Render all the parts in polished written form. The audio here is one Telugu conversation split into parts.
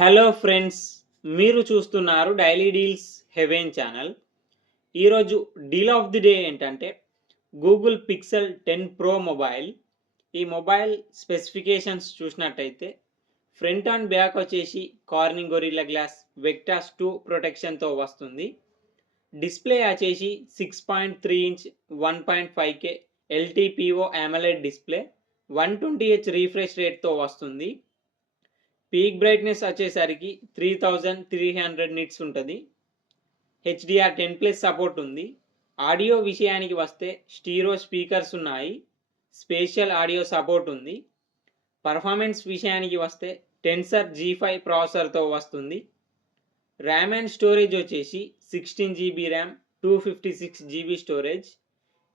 హలో ఫ్రెండ్స్, మీరు చూస్తున్నారు డైలీ డీల్స్ హెవెన్ ఛానల్. ఈరోజు డీల్ ఆఫ్ ది డే ఏంటంటే గూగుల్ పిక్సెల్ 10 ప్రో మొబైల్. ఈ మొబైల్ స్పెసిఫికేషన్స్ చూసినట్టయితే ఫ్రంట్ అండ్ బ్యాక్ వచ్చేసి కార్నింగ్ గొరిల్లా గ్లాస్ వెక్టాస్ 2 ప్రొటెక్షన్తో వస్తుంది. డిస్ప్లే వచ్చేసి 6.3 ఇంచ్ 1.5K LTPO AMOLED display 120Hz refresh రేట్తో వస్తుంది. పీక్ బ్రైట్నెస్ వచ్చేసరికి 3300 నిట్స్ ఉంటుంది. HDR10+ సపోర్ట్ ఉంది. ఆడియో విషయానికి వస్తే స్టీరియో స్పీకర్స్ ఉన్నాయి. స్పేషియల్ ఆడియో సపోర్ట్ ఉంది. పర్ఫార్మెన్స్ విషయానికి వస్తే టెన్సర్ G5 ప్రాసెసర్తో వస్తుంది. ర్యామ్ అండ్ స్టోరేజ్ వచ్చేసి 16GB RAM, 256GB storage,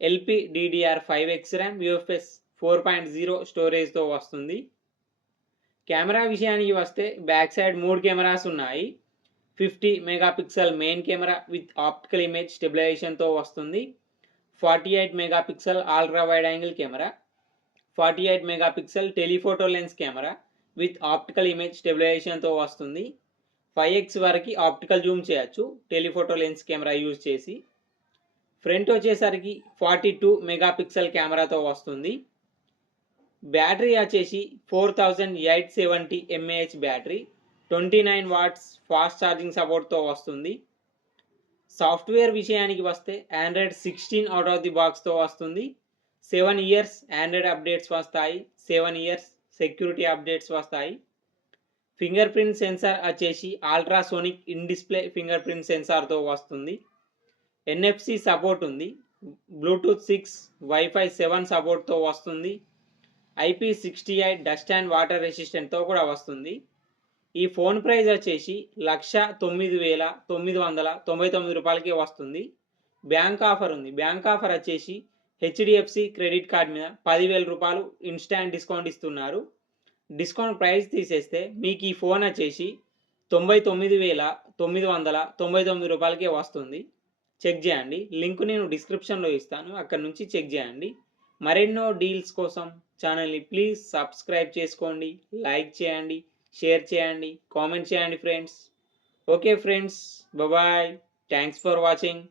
LPDDR5X RAM, UFS 4.0 స్టోరేజ్తో వస్తుంది. కెమెరా విషయానికి వస్తే బ్యాక్ సైడ్ 3 కెమెరాస్ ఉన్నాయి. 50 megapixel main camera with optical image స్టెబిలైజేషన్తో వస్తుంది. 48 megapixel ultra wide angle camera, 48 megapixel telephoto lens camera with optical image స్టెబిలైజేషన్తో వస్తుంది. 5x వరకు ఆప్టికల్ జూమ్ చేయొచ్చు టెలిఫోటో లెన్స్ కెమెరా యూజ్ చేసి. ఫ్రంట్ వచ్చేసరికి 42 మెగాపిక్సెల్ కెమెరాతో వస్తుంది. బ్యాటరీ వచ్చేసి 4870 mAh battery, 29 watts fast charging సపోర్ట్తో వస్తుంది. సాఫ్ట్వేర్ విషయానికి వస్తే ఆండ్రాయిడ్ 16 అవుట్ ఆఫ్ ది బాక్స్తో వస్తుంది. 7 ఇయర్స్ ఆండ్రాయిడ్ అప్డేట్స్ వస్తాయి. 7 ఇయర్స్ సెక్యూరిటీ అప్డేట్స్ వస్తాయి. ఫింగర్ ప్రింట్ సెన్సార్ వచ్చేసి ultrasonic in display fingerprint సెన్సార్తో వస్తుంది. NFC సపోర్ట్ ఉంది. బ్లూటూత్ 6, వైఫై 7 సపోర్ట్తో వస్తుంది. IP68 డస్ట్ అండ్ వాటర్ రెసిస్టెంట్తో కూడా వస్తుంది. ఈ ఫోన్ ప్రైస్ వచ్చేసి 1,09,999 రూపాయలకి వస్తుంది. బ్యాంక్ ఆఫర్ ఉంది. బ్యాంక్ ఆఫర్ వచ్చేసి HDFC క్రెడిట్ కార్డ్ మీద 10,000 రూపాయలు ఇన్స్టాంట్ డిస్కౌంట్ ఇస్తున్నారు. డిస్కౌంట్ ప్రైస్ తీసేస్తే మీకు ఈ ఫోన్ వచ్చేసి 99,999 రూపాయలకే వస్తుంది. చెక్ చేయండి. లింక్ నేను డిస్క్రిప్షన్లో ఇస్తాను, అక్కడ నుంచి చెక్ చేయండి. మరెన్నో డీల్స్ కోసం ఛానల్ని ప్లీజ్ సబ్స్క్రైబ్ చేసుకోండి, లైక్ చేయండి, షేర్ చేయండి, కామెంట్ చేయండి friends. Okay friends, bye. Thanks for watching.